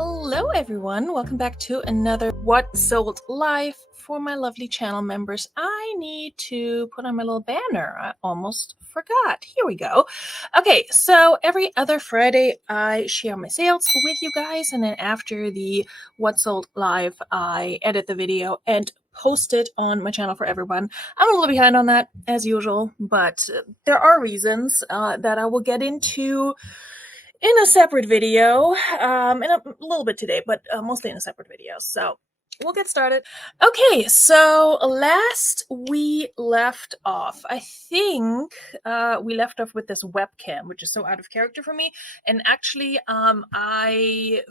Hello everyone, welcome back to another What Sold Live. For my lovely channel members, I need to put on my little banner. I almost forgot. Here we go. Okay, so every other Friday I share my sales with you guys, and then after the What Sold Live I edit the video and post it on my channel for everyone. I'm a little behind on that as usual, but there are reasons that I will get into in a separate video, in a little bit today, but mostly in a separate video. So we'll get started. Okay, so last we left off, I think we left off with this webcam, which is so out of character for me. And actually, I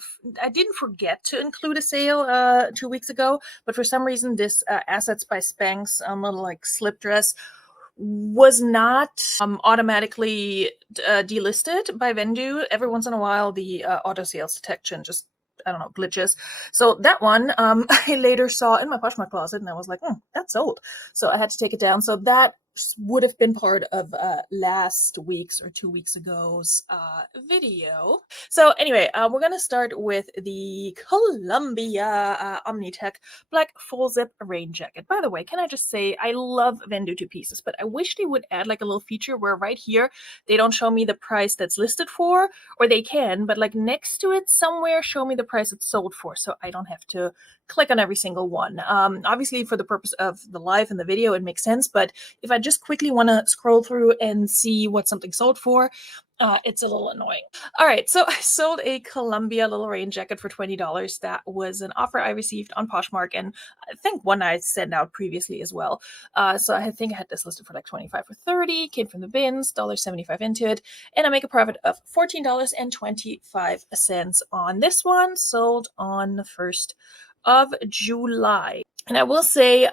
didn't forget to include a sale 2 weeks ago, but for some reason, this Assets by Spanx little like slip dress was not automatically delisted by Vendu. Every once in a while, the auto sales detection just, I don't know, glitches. So that one I later saw in my Poshmark closet, and I was like, that's sold. So I had to take it down. So that would have been part of last week's or 2 weeks ago's video. So anyway, we're going to start with the Columbia Omnitech Black Full Zip Rain Jacket. By the way, can I just say, I love Vendu two pieces, but I wish they would add like a little feature where right here, they don't show me the price that's listed for, or they can, but like next to it somewhere, show me the price it's sold for, so I don't have to click on every single one. Obviously, for the purpose of the live and the video, it makes sense, but if I just quickly want to scroll through and see what something sold for, it's a little annoying. All right, so I sold a Columbia little rain jacket for $20. That was an offer I received on Poshmark, and I think one I sent out previously as well. So I think I had this listed for like $25 or $30, came from the bins, $1.75 into it, and I make a profit of $14.25 on this one, sold on the 1st of July. And I will say,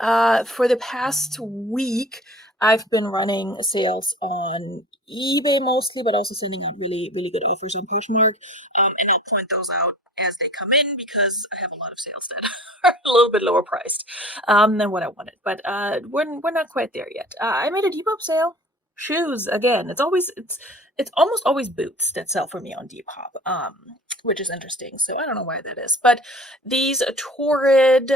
for the past week, I've been running sales on eBay mostly, but also sending out really, really good offers on Poshmark. And I'll point those out as they come in because I have a lot of sales that are a little bit lower priced than what I wanted. But we're not quite there yet. I made a Depop sale. Shoes again. It's almost always boots that sell for me on Depop. Which is interesting. So I don't know why that is. But these torrid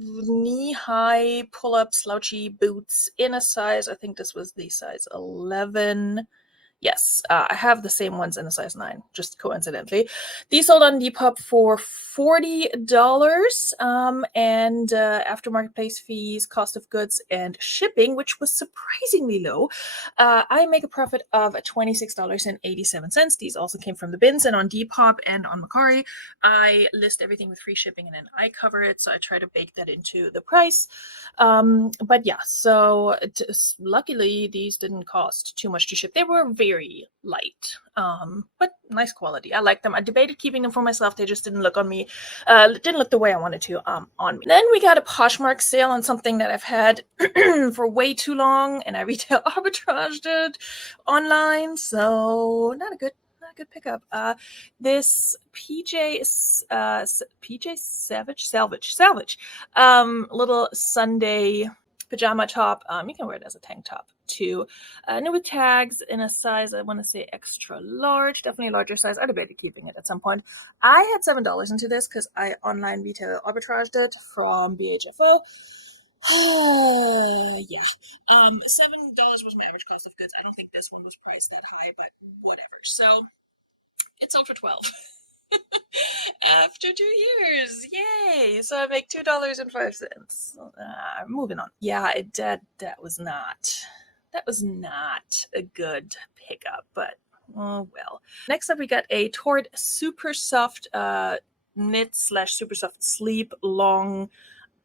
knee-high pull-up slouchy boots in a size, I think this was the size 11. Yes, I have the same ones in a size 9, just coincidentally. These sold on Depop for $40, and after marketplace fees, cost of goods, and shipping, which was surprisingly low, I make a profit of $26.87. These also came from the bins, and on Depop and on Mercari, I list everything with free shipping, and then I cover it, so I try to bake that into the price. But yeah, so luckily, these didn't cost too much to ship. They were very light, but nice quality. I like them. I debated keeping them for myself. They just didn't look on me, didn't look the way I wanted to on me. Then we got a Poshmark sale on something that I've had for way too long, and I retail arbitraged it online, so not a good pickup. This PJ Salvage little Sunday pajama top. You can wear it as a tank top too. New with tags in a size, I want to say extra large, definitely a larger size. I'd debated keeping it at some point. I had $7 into this because I online retail arbitraged it from BHFO. Yeah. $7 was my average cost of goods. I don't think this one was priced that high, but whatever. So it sold for $12. After 2 years, yay! So I make $2.05. Moving on. Yeah, that was not a good pickup, but oh well. Next up, we got a Torrid super soft knit / super soft sleep long,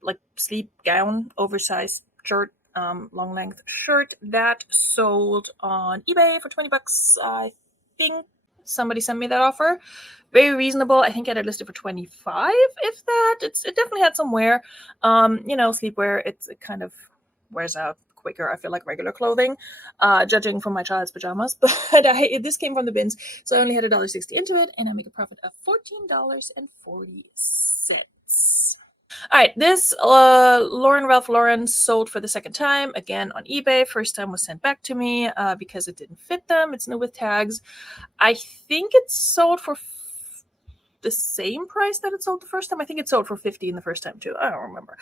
like sleep gown, oversized shirt, long length shirt that sold on eBay for $20. I think somebody sent me that offer. Very reasonable. I think I had it listed for $25, if that. It definitely had some wear. Sleepwear, it kind of wears out quicker, I feel, like regular clothing, judging from my child's pajamas. But this came from the bins, so I only had $1.60 into it, and I make a profit of $14.40. All right, this Ralph Lauren sold for the second time, again on eBay. First time was sent back to me because it didn't fit them. It's new with tags. I think it's sold for the same price that it sold the first time. I think it sold for $15 the first time too. I don't remember.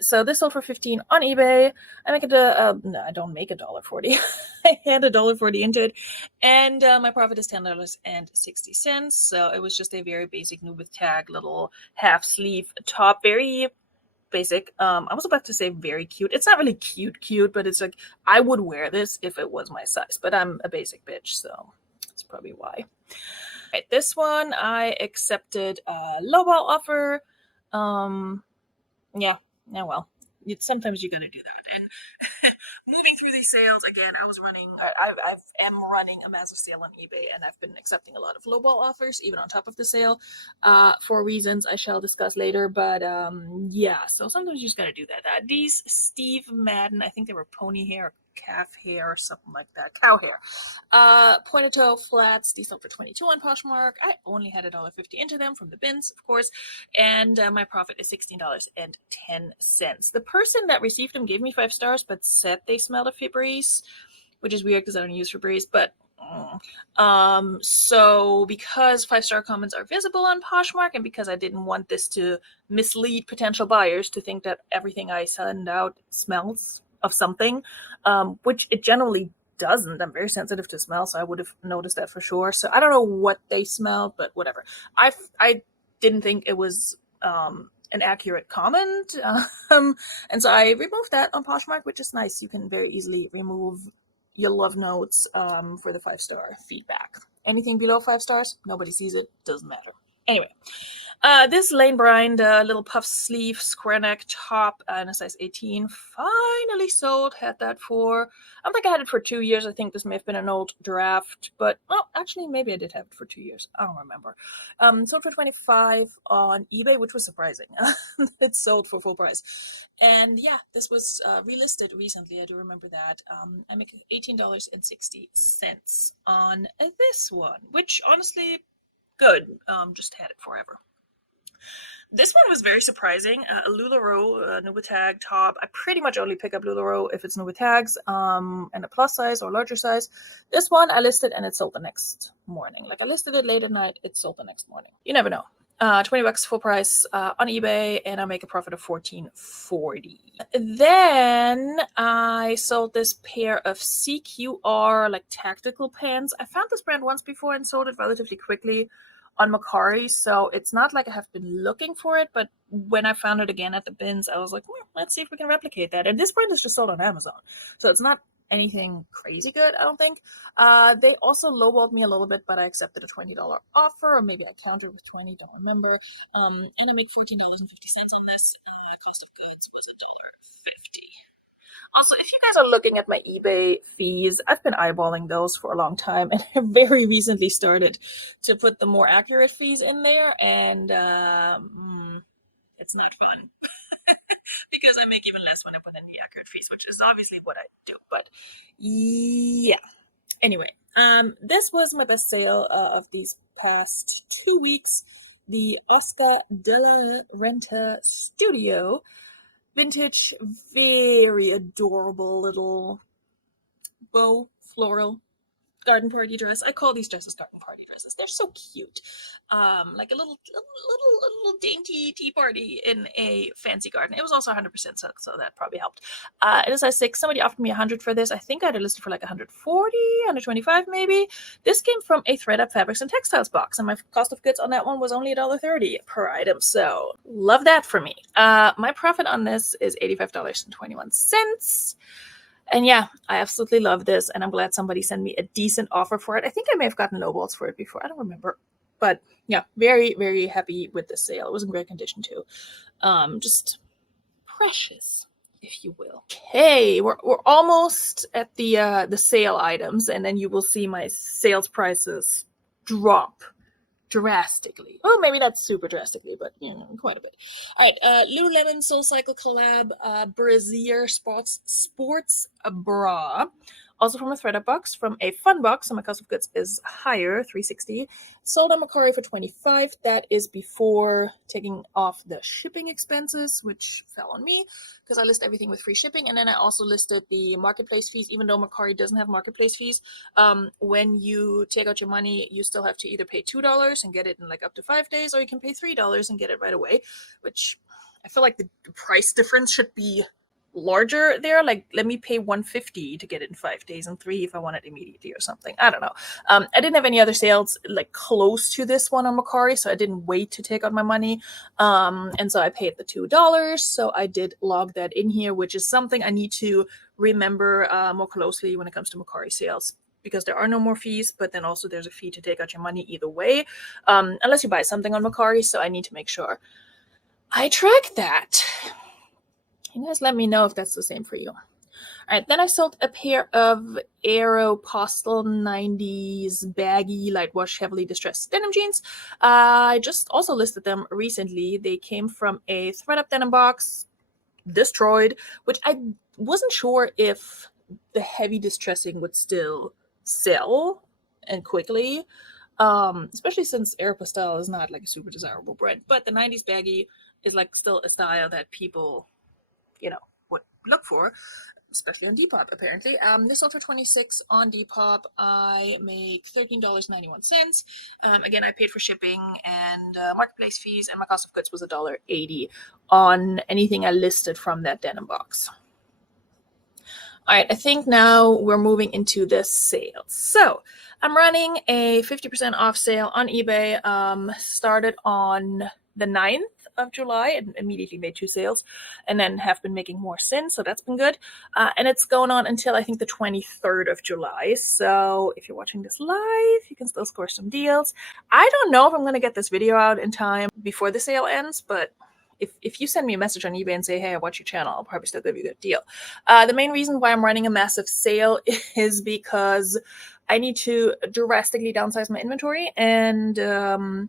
So this sold for $15 on eBay. I make it no, I don't make $1.40. I had $1.40 into it, and my profit is $10.60. So it was just a very basic new with tag little half sleeve top, very basic. I was about to say very cute. It's not really cute, but it's like I would wear this if it was my size, but I'm a basic bitch, so that's probably why. Right, this one I accepted a lowball offer. Yeah, well, sometimes you gotta do that. And moving through these sales again, I am running a massive sale on eBay, and I've been accepting a lot of lowball offers even on top of the sale, for reasons I shall discuss later. But yeah, so sometimes you just gotta do that. These Steve Madden, I think they were pony hair or calf hair or something like that, cow hair, pointed toe flats. These sold for $22 on Poshmark. I only had $1.50 into them from the bins, of course, and my profit is $16.10. The person that received them gave me 5 stars, but said they smelled of Febreze, which is weird because I don't use Febreze. But so because 5-star comments are visible on Poshmark, and because I didn't want this to mislead potential buyers to think that everything I send out smells of something, which it generally doesn't. I'm very sensitive to smell, so I would have noticed that for sure. So I don't know what they smell, but whatever. I didn't think it was an accurate comment, and so I removed that on Poshmark, which is nice. You can very easily remove your love notes for the 5-star feedback. Anything below 5 stars, nobody sees it, doesn't matter. Anyway, this Lane Bryant little puff sleeve square neck top in a size 18 finally sold. Had that for, I don't think I had it for 2 years. I think this may have been an old draft, but well, actually maybe I did have it for 2 years. I don't remember. Sold for $25 on eBay, which was surprising. It sold for full price. And yeah, this was relisted recently. I do remember that. I make $18.60 on this one, which honestly, good. Just had it forever. This one was very surprising. A LuLaRoe new with tag top. I pretty much only pick up LuLaRoe if it's new with tags, and a plus size or larger size. This one I listed and it sold the next morning. Like I listed it late at night, it sold the next morning. You never know. $20 full price on eBay, and I make a profit of $14.40. Then I sold this pair of CQR like tactical pants. I found this brand once before and sold it relatively quickly on Mercari, so it's not like I have been looking for it, but when I found it again at the bins, I was like, let's see if we can replicate that. And this brand is just sold on Amazon, so it's not anything crazy good, I don't think. They also lowballed me a little bit, but I accepted a $20 offer, or maybe I counted with 20, don't remember. And I make $14.50 on this. Cost of goods was $1.50. Also, if you guys are looking at my eBay fees, I've been eyeballing those for a long time, and I very recently started to put the more accurate fees in there, and it's not fun. Because I make even less when I put in the accurate fees, which is obviously what I do. But yeah. Anyway, this was my best sale of these past 2 weeks. The Oscar de la Renta Studio vintage, very adorable little bow floral garden party dress. I call these dresses garden party dresses. They're so cute. Like a little dainty tea party in a fancy garden. It was also 100% silk, so that probably helped. It is size 6. Somebody offered me 100 for this. I think I had it listed for like 140, 125 maybe. This came from a ThredUp Fabrics and Textiles box, and my cost of goods on that one was only $1.30 per item. So love that for me. My profit on this is $85.21. And yeah, I absolutely love this, and I'm glad somebody sent me a decent offer for it. I think I may have gotten lowballs for it before. I don't remember. But yeah, very, very happy with this sale. It was in great condition too. Just precious, if you will. Okay, we're almost at the sale items, and then you will see my sales prices drop drastically. Oh, maybe not super drastically, but you know, quite a bit. All right, Lululemon Soul Cycle collab brassiere sports bra Also from a threaded box, from a fun box, so my cost of goods is higher, $3.60. Sold on Mercari for $25. That is before taking off the shipping expenses, which fell on me because I list everything with free shipping. And then I also listed the marketplace fees, even though Mercari doesn't have marketplace fees. When you take out your money, you still have to either pay $2 and get it in like up to 5 days, or you can pay $3 and get it right away, which I feel like the price difference should be larger there. Like, let me pay $150 to get it in 5 days and $3 if I want it immediately or something. I don't know. I didn't have any other sales like close to this one on Mercari, so I didn't wait to take out my money. And so I paid the $2. So I did log that in here, which is something I need to remember more closely when it comes to Mercari sales, because there are no more fees, but then also there's a fee to take out your money either way, unless you buy something on Mercari. So I need to make sure I track that. You guys let me know if that's the same for you. All right, then I sold a pair of Aeropostale 90s baggy, light wash, heavily distressed denim jeans. I just also listed them recently. They came from a thread-up denim box, destroyed, which I wasn't sure if the heavy distressing would still sell and quickly, especially since Aeropostale is not like a super desirable brand. But the 90s baggy is like still a style that people, would look for, especially on Depop, apparently. This sold for $26 on Depop. I make $13.91. Again, I paid for shipping and marketplace fees, and my cost of goods was $1.80 on anything I listed from that denim box. All right, I think now we're moving into the sales. So I'm running a 50% off sale on eBay. Started on the 9th of July and immediately made 2 sales, and then have been making more since, so that's been good. And it's going on until I think the 23rd of July. So if you're watching this live, you can still score some deals. I don't know if I'm going to get this video out in time before the sale ends, but if you send me a message on eBay and say, hey, I watch your channel, I'll probably still give you a good deal. The main reason why I'm running a massive sale is because I need to drastically downsize my inventory and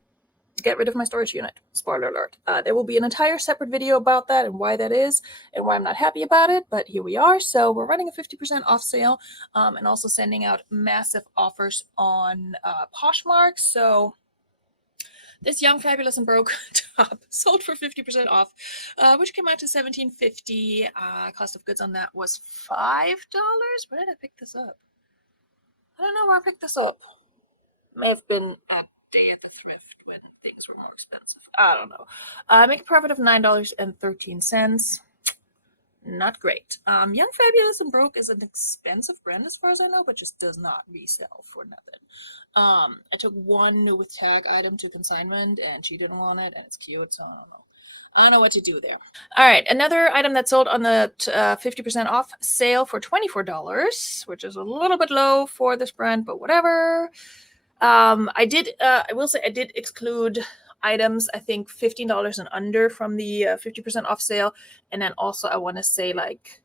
get rid of my storage unit. Spoiler alert. There will be an entire separate video about that and why that is and why I'm not happy about it, but here we are. So we're running a 50% off sale, and also sending out massive offers on Poshmark. So this Young, Fabulous, and Broke top sold for 50% off, which came out to $17.50. Cost of goods on that was $5. Where did I pick this up? I don't know where I picked this up. May have been at Day at the Thrift when things were more expensive. I don't know. I make a profit of $9.13. Not great. Young, Fabulous, and Broke is an expensive brand as far as I know, but just does not resell for nothing. I took one with tag item to consignment and she didn't want it, and it's cute, so I don't know what to do there. All right, another item that sold on the 50% off sale for $24, which is a little bit low for this brand, but whatever. I will say I did exclude items, I think $15 and under from the 50% off sale. And then also I want to say like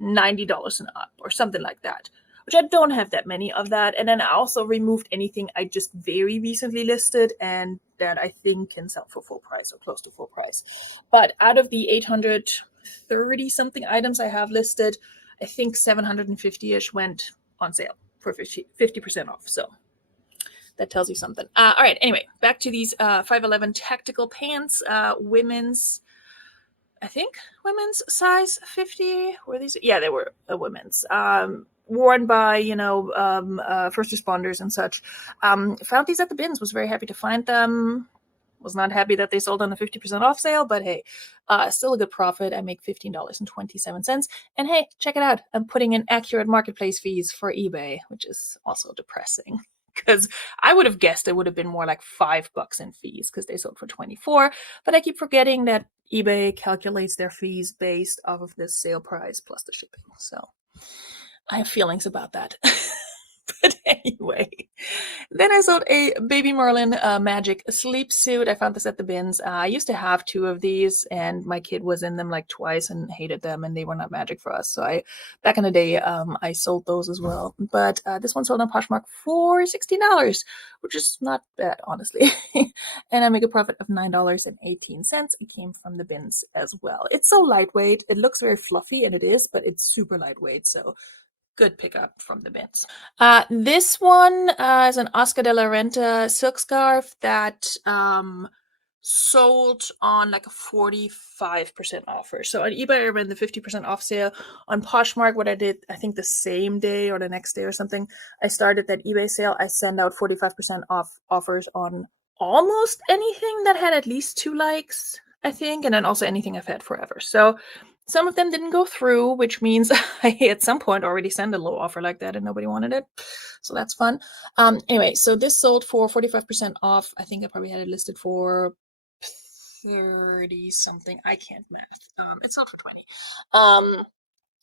$90 and up or something like that, which I don't have that many of that. And then I also removed anything I just very recently listed and that I think can sell for full price or close to full price. But out of the 830 something items I have listed, I think 750-ish went on sale for 50% off. So that tells you something. All right, anyway, back to these 511 tactical pants, women's, I think women's size 50. Were these? Yeah, they were women's. Worn by, first responders and such. Found these at the bins, was very happy to find them. Was not happy that they sold on a 50% off sale, but hey, still a good profit. I make $15.27. And hey, check it out. I'm putting in accurate marketplace fees for eBay, which is also depressing. Because I would have guessed it would have been more like $5 in fees because they sold for 24. But I keep forgetting that eBay calculates their fees based off of this sale price plus the shipping. So I have feelings about that. But anyway, then I sold a Baby Merlin Magic sleep suit. I found this at the bins. I used to have 2 of these, and my kid was in them like twice and hated them, and they were not magic for us. So back in the day, I sold those as well. But this one sold on Poshmark for $16, which is not bad, honestly. And I make a profit of $9.18. It came from the bins as well. It's so lightweight. It looks very fluffy, and it is, but it's super lightweight. So good pickup from the bins. This one is an Oscar de la Renta silk scarf that sold on like a 45% offer. So on eBay, I ran the 50% off sale. On Poshmark, what I did, I think the same day or the next day or something, I started that eBay sale. I send out 45% off offers on almost anything that had at least 2 likes, I think, and then also anything I've had forever. So some of them didn't go through, which means I at some point already sent a low offer like that and nobody wanted it. So that's fun. Anyway, so this sold for 45% off. I think I probably had it listed for 30 something. I can't math. It sold for 20.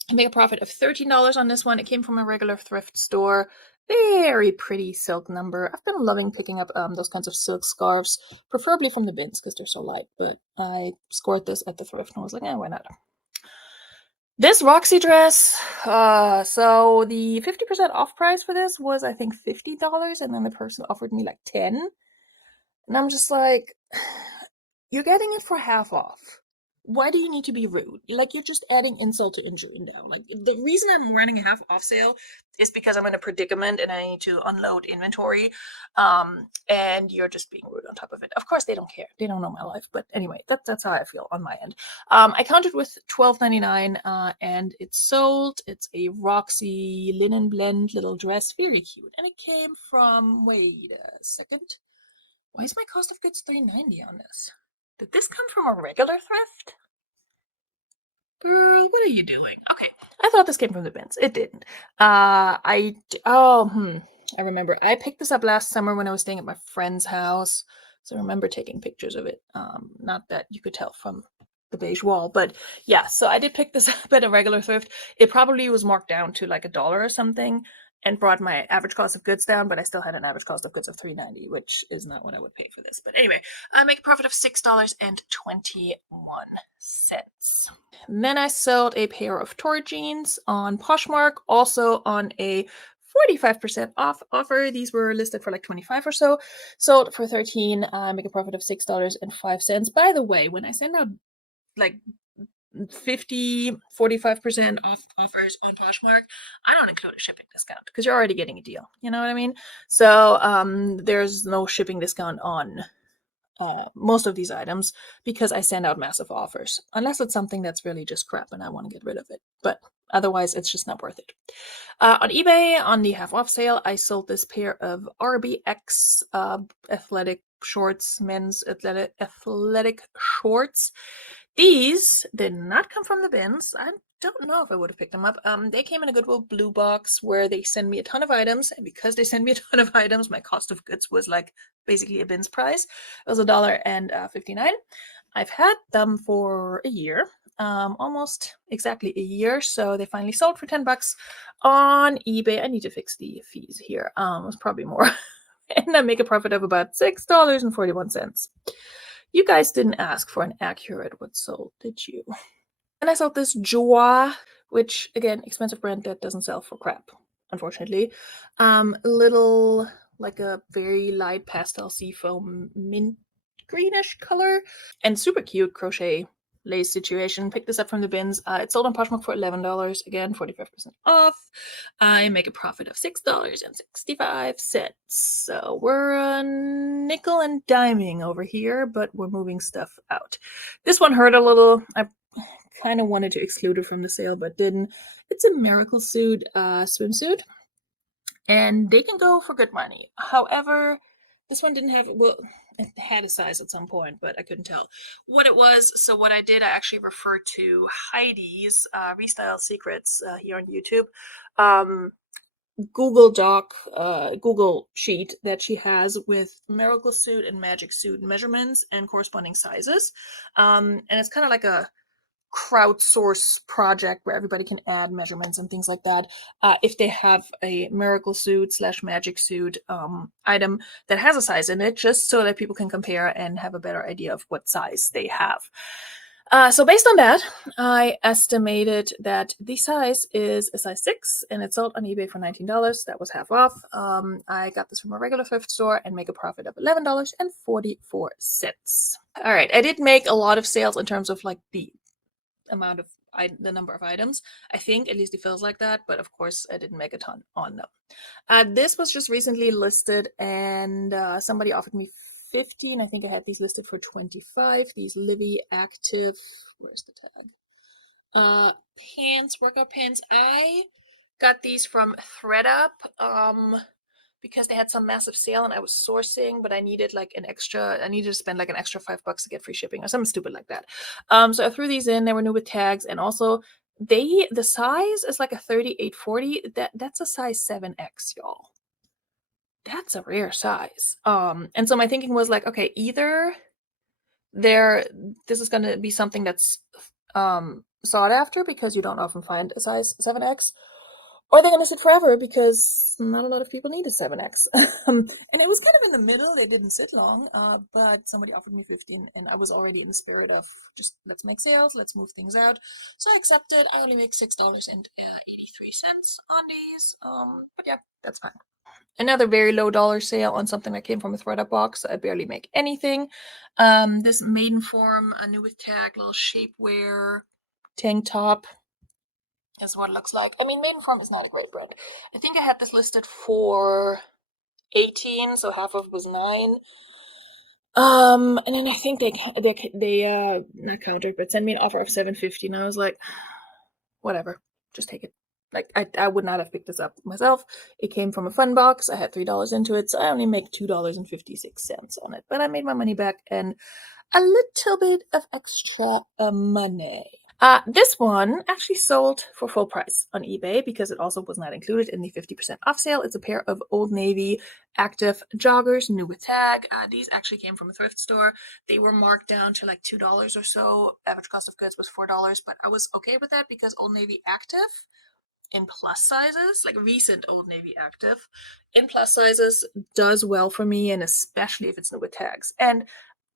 I make a profit of $13 on this one. It came from a regular thrift store. Very pretty silk number. I've been loving picking up those kinds of silk scarves, preferably from the bins because they're so light. But I scored this at the thrift and was like, why not? This Roxy dress, so the 50% off price for this was, I think, $50, and then the person offered me like 10. And I'm just like, you're getting it for half off. Why do you need to be rude? Like, you're just adding insult to injury now. Like, the reason I'm running a half off sale is because I'm in a predicament and I need to unload inventory. And you're just being rude on top of it. Of course, they don't care. They don't know my life. But anyway, that's how I feel on my end. I counted with $12.99 and it sold. It's a Roxy linen blend little dress. Very cute. And it came from, wait a second. Why is my cost of goods $3.90 on this? Did this come from a regular thrift? Girl, what are you doing? Okay, I thought this came from the bins. It didn't. I remember. I picked this up last summer when I was staying at my friend's house. So I remember taking pictures of it. Not that you could tell from the beige wall, but yeah. So I did pick this up at a regular thrift. It probably was marked down to like $1 or something, and brought my average cost of goods down. But I still had an average cost of goods of $3.90, which is not what I would pay for this. But anyway, I make a profit of $6.21. And then I sold a pair of Tor jeans on Poshmark, also on a 45% off offer. These were listed for like 25 or so. Sold for 13. I make a profit of $6.05. By the way, when I send out like 45% off offers on Poshmark, I don't include a shipping discount because you're already getting a deal. You know what I mean? So there's no shipping discount on most of these items because I send out massive offers, unless it's something that's really just crap and I want to get rid of it. But otherwise, it's just not worth it. On eBay, on the half off sale, I sold this pair of RBX athletic shorts, men's athletic shorts. These did not come from the bins. I don't know if I would have picked them up. They came in a Goodwill Blue box where they send me a ton of items, and because they send me a ton of items, my cost of goods was like basically a bin's price. It was $1.59. I've had them for a year, almost exactly a year. So they finally sold for $10 on eBay. I need to fix the fees here. It was probably more, and I make a profit of about $6.41. You guys didn't ask for an accurate what sold, did you? And I sold this Joie, which again, expensive brand that doesn't sell for crap, unfortunately. Little, like a very light pastel seafoam mint greenish color, and super cute crochet lace situation. Picked this up from the bins. It sold on Poshmark for $11. Again, 45% off. I make a profit of $6.65. So we're nickel and diming over here, but we're moving stuff out. This one hurt a little. I kind of wanted to exclude it from the sale, but didn't. It's a Miracle Suit swimsuit, and they can go for good money. However, this one didn't have, well, it had a size at some point, but I couldn't tell what it was. So what I did, I actually referred to Heidi's Restyle Secrets here on YouTube. Google Doc, Google sheet that she has with Miracle Suit and Magic Suit measurements and corresponding sizes. And it's kind of like a crowdsource project where everybody can add measurements and things like that. If they have a Miracle Suit / Magic Suit item that has a size in it, just so that people can compare and have a better idea of what size they have. So based on that, I estimated that the size is a size 6, and it sold on eBay for $19. That was half off. I got this from a regular thrift store and make a profit of $11.44. All right, I did make a lot of sales in terms of like the amount of the number of items. I think at least it feels like that, but of course I didn't make a ton on them. This was just recently listed, and somebody offered me 15. I think I had these listed for 25. These Livy Active, where's the tag? Pants, workout pants. I got these from ThreadUp because they had some massive sale and I was sourcing, but I needed I needed to spend like an extra $5 to get free shipping or something stupid like that. So I threw these in. They were new with tags, and also the size is like a 38-40. That's a size 7X, y'all. That's a rare size. And so my thinking was like, okay, either this is going to be something that's sought after because you don't often find a size 7X, or they're going to sit forever because not a lot of people need a 7X. And it was kind of in the middle. They didn't sit long, but somebody offered me 15, and I was already in the spirit of just let's make sales, let's move things out. So I accepted. I only make $6.83 on these. But yeah, that's fine. Another very low dollar sale on something that came from a ThreadUp box. I barely make anything. This Maidenform, a new with tag, little shapewear tank top is what it looks like. I mean, Maidenform is not a great brand. I think I had this listed for 18, so half of it was 9. And then I think they not countered, but sent me an offer of $7.50, and I was like, whatever, just take it. Like, I would not have picked this up myself. It came from a fun box. I had $3 into it, so I only make $2.56 on it. But I made my money back and a little bit of extra money. This one actually sold for full price on eBay because it also was not included in the 50% off sale. It's a pair of Old Navy Active joggers, new with tag. These actually came from a thrift store. They were marked down to like $2 or so. Average cost of goods was $4, but I was okay with that because Old Navy Active in plus sizes, like recent Old Navy Active in plus sizes, does well for me, and especially if it's new with tags. And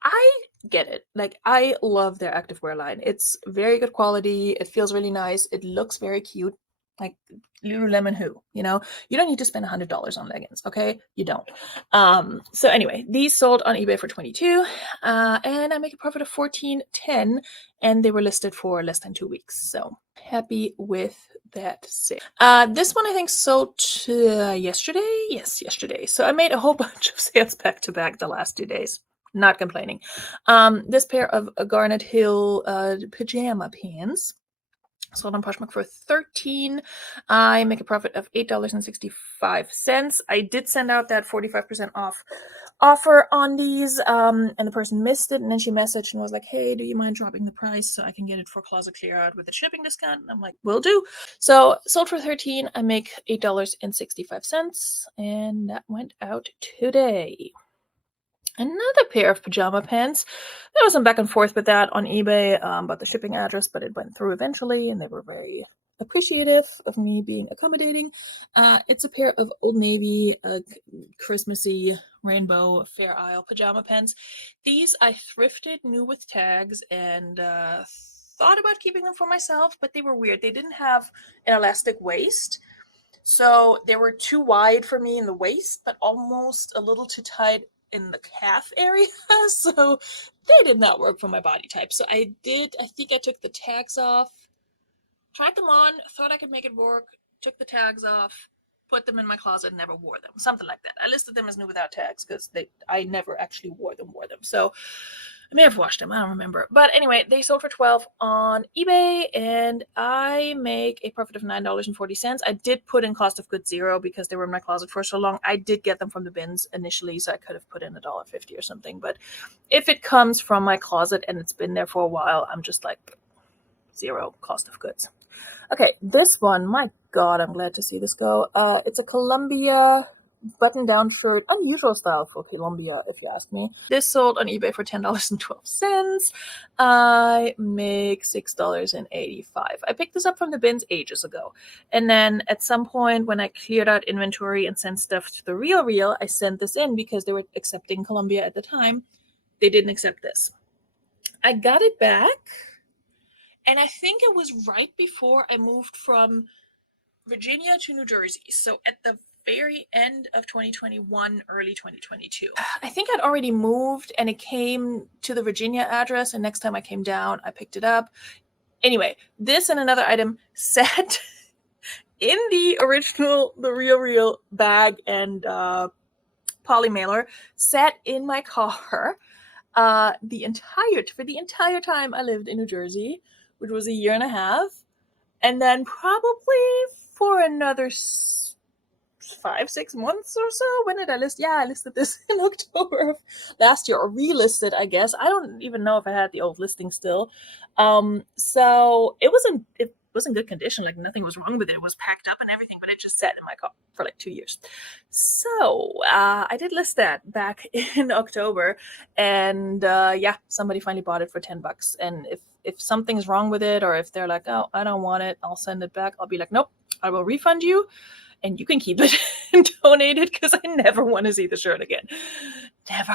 I get it. Like, I love their activewear line. It's very good quality. It feels really nice. It looks very cute. Like Lululemon who, you don't need to spend $100 on leggings, okay? You don't. So anyway, these sold on eBay for 22, and I make a profit of 14.10, and they were listed for less than 2 weeks. So happy with that sale. This one I think sold yesterday. Yes, yesterday. So I made a whole bunch of sales back to back the last 2 days. Not complaining. This pair of Garnet Hill pajama pants sold on Poshmark for 13. I make a profit of $8.65. I did send out that 45% off offer on these, and the person missed it, and then she messaged and was like, hey, do you mind dropping the price so I can get it for closet clear out with a shipping discount? And I'm like, will do. So sold for 13. I make $8.65, and that went out today. Another pair of pajama pants. There was some back and forth with that on eBay about the shipping address, but it went through eventually, and they were very appreciative of me being accommodating. It's a pair of Old Navy Christmassy rainbow Fair Isle pajama pants. These I thrifted new with tags and thought about keeping them for myself, but they were weird. They didn't have an elastic waist. So they were too wide for me in the waist, but almost a little too tight in the calf area. So they did not work for my body type. So I think I took the tags off, tried them on, thought I could make it work, took the tags off, put them in my closet, and never wore them. Something like that. I listed them as new without tags because I never actually wore them. So I may have washed them. I don't remember. But anyway, they sold for 12 on eBay, and I make a profit of $9.40. I did put in cost of goods 0 because they were in my closet for so long. I did get them from the bins initially, so I could have put in $1.50 or something. But if it comes from my closet and it's been there for a while, I'm just like 0 cost of goods. Okay, this one, my God, I'm glad to see this go. It's a Columbia button-down shirt, unusual style for Columbia, if you ask me. This sold on eBay for $10.12. I make $6.85. I picked this up from the bins ages ago, and then at some point when I cleared out inventory and sent stuff to the Real, I sent this in because they were accepting Columbia at the time. They didn't accept this. I got it back, and I think it was right before I moved from Virginia to New Jersey. So at the very end of 2021, early 2022. I think I'd already moved and it came to the Virginia address, and next time I came down, I picked it up. Anyway, this and another item sat in the original, the real bag and poly mailer, sat in my car for the entire time I lived in New Jersey, which was a year and a half. And then probably for another 5-6 months or so. When did I list? Yeah, I listed this in October of last year, or relisted, I guess. I don't even know if I had the old listing still. So it was in good condition. Like, nothing was wrong with it. It was packed up and everything, but it just sat in my car for like 2 years. So I did list that back in October, and yeah, somebody finally bought it for $10. And if something's wrong with it, or if they're like, oh, I don't want it, I'll send it back. I'll be like, nope, I will refund you, and you can keep it and donate it, because I never want to see the shirt again. Never.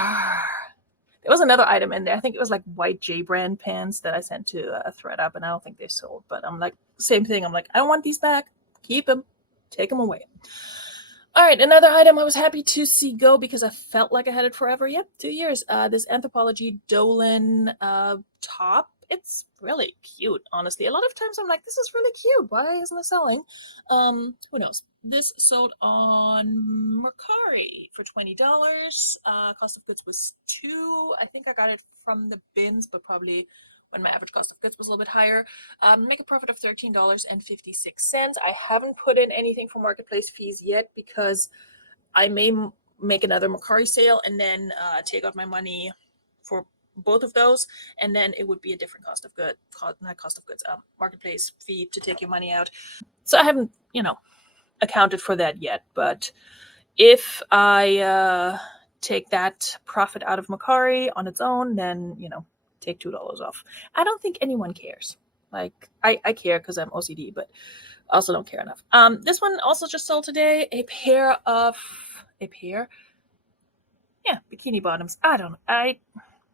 There was another item in there. I think it was like white J brand pants that I sent to ThredUp, and I don't think they sold. But I'm like, same thing. I'm like, I don't want these back. Keep them. Take them away. All right, another item I was happy to see go because I felt like I had it forever. Yep, 2 years. This Anthropologie Dolan top. It's really cute, honestly. A lot of times I'm like, this is really cute. Why isn't it selling? Who knows? This sold on Mercari for $20. Cost of goods was $2. I think I got it from the bins, but probably when my average cost of goods was a little bit higher. Make a profit of $13.56. I haven't put in anything for marketplace fees yet, because I may make another Mercari sale and then take out my money for both of those, and then it would be a different marketplace fee to take your money out. So I haven't, accounted for that yet. But if I take that profit out of Mercari on its own, then, take $2 off. I don't think anyone cares. Like, I care because I'm OCD, but I also don't care enough. This one also just sold today. Bikini bottoms.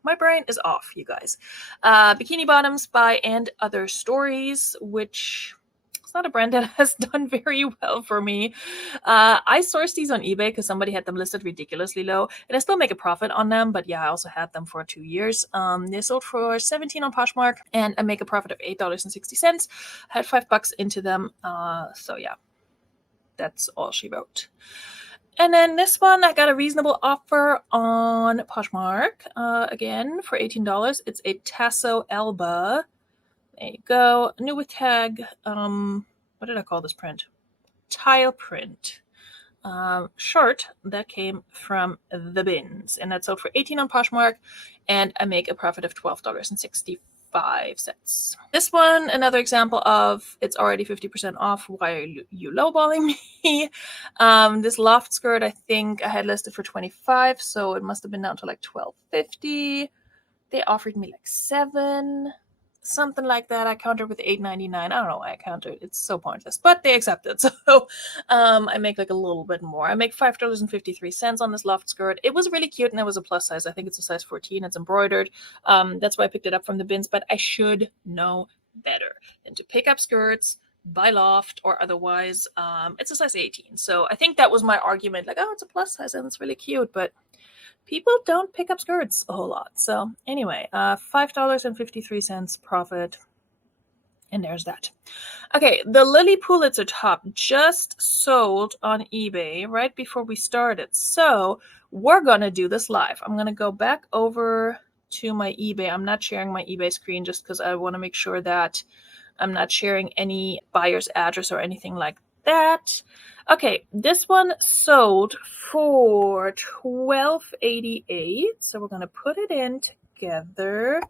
My brain is off, you guys. Bikini bottoms by And Other Stories, which is not a brand that has done very well for me. I sourced these on eBay because somebody had them listed ridiculously low, and I still make a profit on them. But yeah, I also had them for 2 years. They sold for $17 on Poshmark, and I make a profit of $8.60. I had $5 into them. So yeah, that's all she wrote. And then this one, I got a reasonable offer on Poshmark. Again, for $18. It's a Tasso Alba. There you go. New with tag. What did I call this print? Tile print. Shirt that came from the bins. And that sold for $18 on Poshmark. And I make a profit of $12.65. This one, another example of it's already 50% off. Why are you lowballing me? This loft skirt, I think I had listed for $25, so it must have been down to like $12.50. They offered me like $7, something like that. I countered with $8.99. I don't know why I countered. It's so pointless, but they accepted. So I make like a little bit more. I make $5.53 on this loft skirt. It was really cute, and it was a plus size. I think it's a size 14. It's embroidered. That's why I picked it up from the bins, but I should know better than to pick up skirts by loft or otherwise. It's a size 18. So I think that was my argument. Like, oh, it's a plus size and it's really cute, but people don't pick up skirts a whole lot. So anyway, $5.53 profit. And there's that. Okay, the Lily Pulitzer top just sold on eBay right before we started. So we're going to do this live. I'm going to go back over to my eBay. I'm not sharing my eBay screen just because I want to make sure that I'm not sharing any buyer's address or anything like that. Okay, this one sold for $12.88. So we're going to put it in together.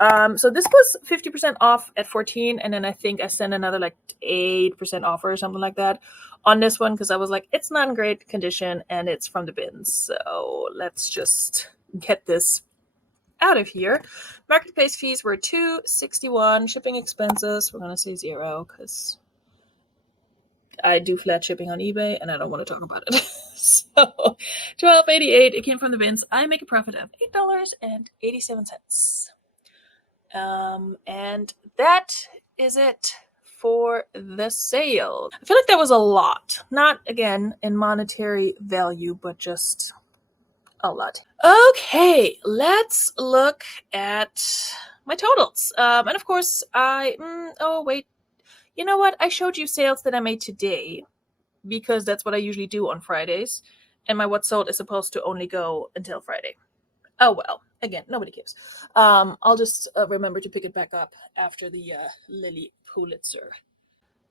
So this was 50% off at 14, and then I think I sent another like 8% offer or something like that on this one because I was like, it's not in great condition and it's from the bins. So let's just get this out of here. Marketplace fees were $2.61. Shipping expenses, we're gonna say 0 because I do flat shipping on eBay and I don't want to talk about it. So $12.88. It came from the bins. I make a profit of $8.87. And that is it for the sale. I feel like that was a lot. Not, again, in monetary value, but just a lot. Okay, let's look at my totals. And of course, oh, wait. You know what? I showed you sales that I made today because that's what I usually do on Fridays. And my what sold is supposed to only go until Friday. Oh, well. Again, nobody cares. I'll just remember to pick it back up after the Lily Pulitzer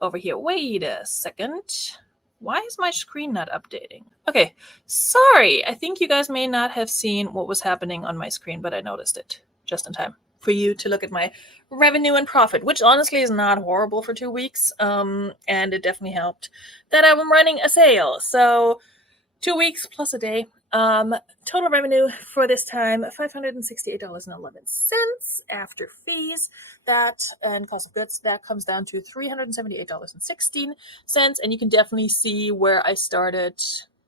over here. Wait a second. Why is my screen not updating? Okay, sorry. I think you guys may not have seen what was happening on my screen, but I noticed it just in time for you to look at my revenue and profit, which honestly is not horrible for 2 weeks. And it definitely helped that I'm running a sale. So 2 weeks plus a day. Total revenue for this time, $568.11 after fees. That and cost of goods, that comes down to $378.16. And you can definitely see where I started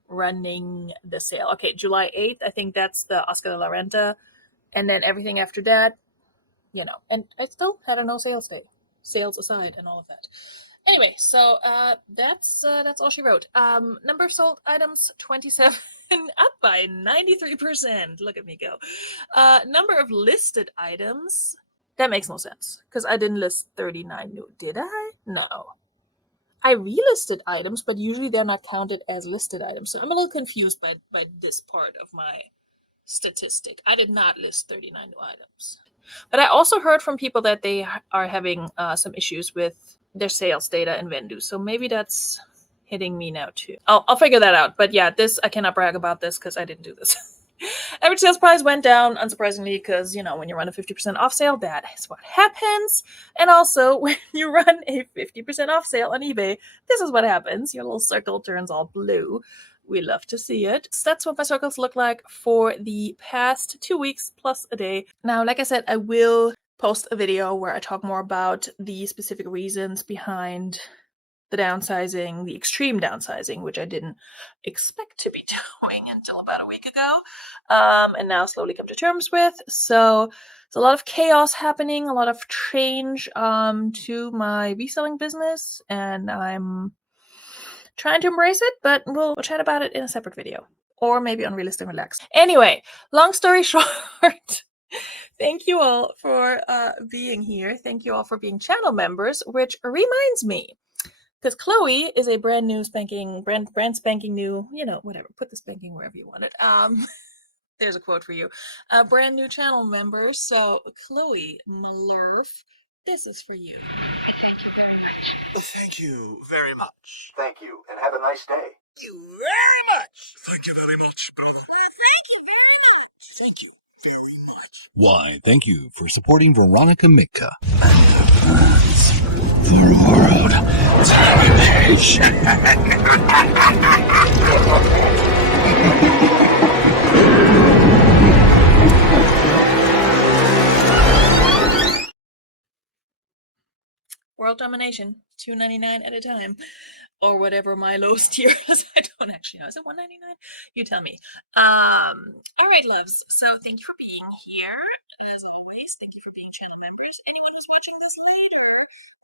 running the sale. Okay, July 8th, I think that's the Oscar de la Renta. And then everything after that, you know, and I still had a no sales day, sales aside and all of that. Anyway, so that's all she wrote. Number of sold items, 27, up by 93%. Look at me go. Number of listed items, that makes no sense because I didn't list 39 new. Did I? No. I relisted items, but usually they're not counted as listed items. So I'm a little confused by this part of my statistic. I did not list 39 new items. But I also heard from people that they are having some issues with their sales data in Vendu. So maybe that's hitting me now too. I'll figure that out. But yeah, this, I cannot brag about this because I didn't do this. Average sales price went down, unsurprisingly, because, you know, when you run a 50% off sale, that is what happens. And also, when you run a 50% off sale on eBay, this is what happens. Your little circle turns all blue. We love to see it. So that's what my circles look like for the past 2 weeks plus a day. Now, like I said, I will post a video where I talk more about the specific reasons behind the downsizing, the extreme downsizing, which I didn't expect to be doing until about a week ago, and now slowly come to terms with. So there's a lot of chaos happening, a lot of change to my reselling business, and I'm trying to embrace it, but we'll chat about it in a separate video, or maybe on Realist and Relax. Anyway, long story short, thank you all for being here. Thank you all for being channel members, which reminds me, because Chloe is a brand spanking new, you know, whatever, put the spanking wherever you want it. There's a quote for you. A brand new channel member. So Chloe Malurf, this is for you. Thank you very much. Thank you very much. Thank you, and have a nice day. Thank you very much. Thank you very much, brother. Thank you very much. Why, thank you for supporting Veronika Mitka and her plans for world television. World domination, $2.99 at a time, or whatever my lowest tier is. I don't actually know. Is it $1.99? You tell me. All right, loves. So thank you for being here. As always, thank you for being channel members. Anyone who's watching this later,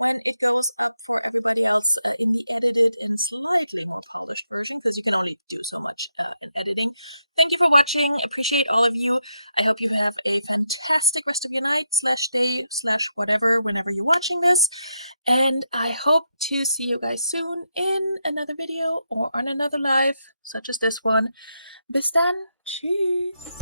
thumbs up for anyone else in the edited and slightly polished version, because you can only do so much in editing. Thank you for watching. I appreciate all of you. I hope you have a fantastic rest of your night /day /whatever whenever you're watching this. And I hope to see you guys soon in another video or on another live, such as this one. Bis dann. Tschüss.